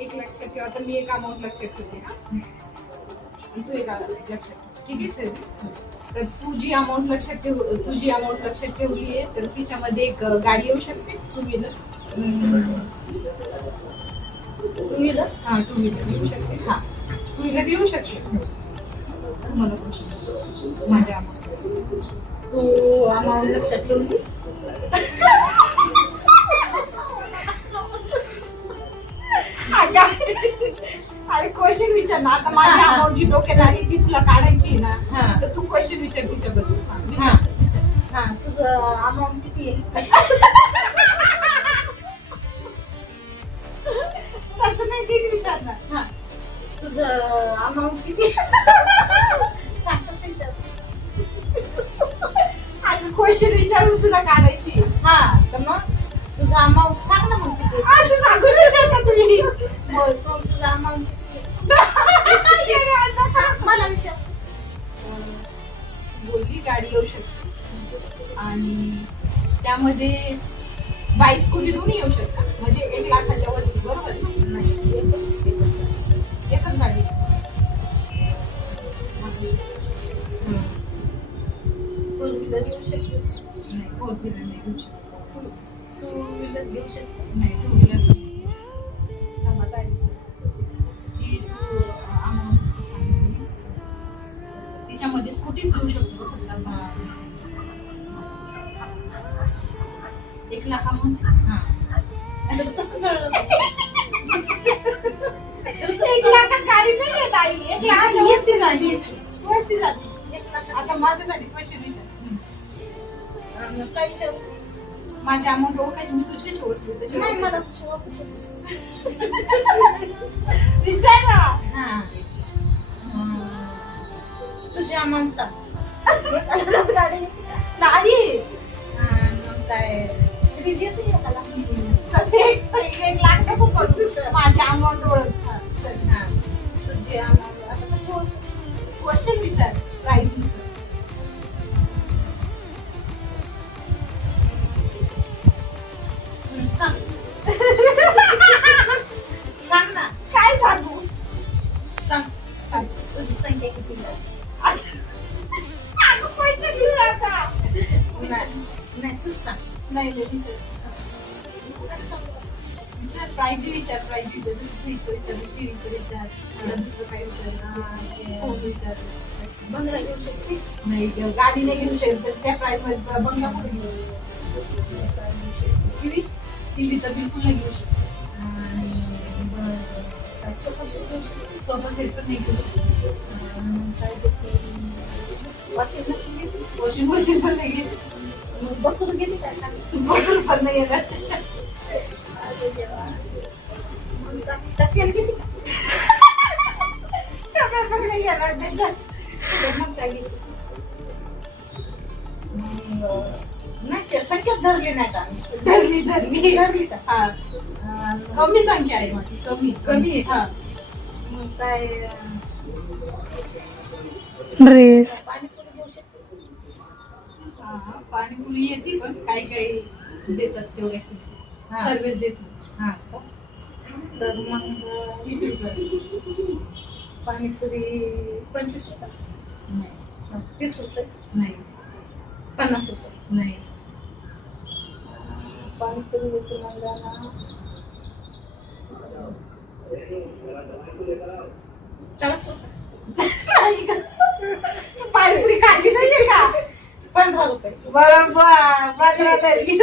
एक लक्षात ठेव. आता मी एक अमाऊंट लक्षात ठेवते हा. आणि तू एक लक्षात ठेव. ठीक आहे. तर तू जी अमाऊंट लक्षात ठेवली आहे तर तिच्यामध्ये एक गाडी येऊ शकते. टू व्हीलर हा टू व्हीलर येऊ शकते. हा टू व्हीलर येऊ शकते. मला क्वेश्चन माझ्या तू अमाऊंट लक्षात ठेवली. अरे क्वेश्चन विचार ना. आता माझ्या अमाऊंट जी डोक्यात आली ती तुला काढायची ना. तर तू क्वेश्चन विचार तिच्याबद्दल. हा तुझं अमाऊंट किती आहे? तसं नाही ते विचारणार. हा तुझं अमाऊंट किती? क्वेश्चन विचारून तुला काढायची. हा तर मग तुझं अमाऊंट सांग ना. मग किती? असं सांगून विचारता तुम्ही. मग तुझं अमाऊंट मला विचार. बोलली गाडी येऊ शकते आणि त्यामध्ये बाईक स्कूटी दोन्ही येऊ शकतात. म्हणजे 1 लाखाच्या वरती. बरोबर नाही एकच गाडी. फोर व्हीलर येऊ शकते. नाही 4 व्हीलर नाही घेऊ शकत. टू व्हीलर घेऊ शकते. नाही 2 व्हीलर जी तू अमाऊंट सांगितली तिच्यामध्ये स्कूटी घेऊ शकतो. 1 लाख अमाऊंट. हा तर कसं कळलं? 1 लाखात गाडी नाही येत आई. 1 लाख येते ना वरती जाते. 1 लाख. आता माझ्यासाठी क्वेश्चन विचार. काय ठेव? माझ्या अमाऊंट ओळखायची मी तुझी ओळखली. नाही मला विचार ना. हा तुझी अमाऊंट सांग. नाही मग काय फ्रीज येते एकाला? 1 लाख नको करू. माझ्या अमाऊंट ओळख. हा तुझी अमाऊंट आता कशी ओळख? क्वेश्चन विचार. प्राइस सांग. सांग ना. काय सांगू. सांग तुझी संख्या किती आहे? क्वेश्चन विचारता. नाही तूच सांग. नाही विचार. प्राइस विचार. प्राइस विचार. टीव्हीचं विचार. दुसरं काय विचार. फोन विचार. बंगला घेऊ शकते. नाही गाडी नाही घेऊ शकत. त्या प्राइस मध्ये बंगला कुठे घेऊ. टीव्ही तर बिलकुल नाही घेऊ शकत. सोफा सेट पण नाही घेऊ शकत. वॉशिंग मशीन पण नाही घेत. बसून गेली काय? बरोबर पण नाही येणार त्याच्यात. टक्केल किती? टक्केल पण नाही येणार त्याच्यात. मग काय घेते? नाही संख्यात धरली नाही का? धरली का? हा कमी संख्या आहे माझी. कमी आहे. हा मग काय ड्रेस पाणीपुरी घेऊ शकते. पाणीपुरी येते पण काही काही देतात तेवढे सर्विस देतात. हा तर मग किती रुपये? पाणीपुरी 25 रुपये. नाही 30 रुपये. नाही 50 रुपये. नाही. पाणीपुरी देते मंगाला 40 रुपये. पाणीपुरी खाल्ली नाहीये का? 15 रुपये. बरोबर. 15 तरी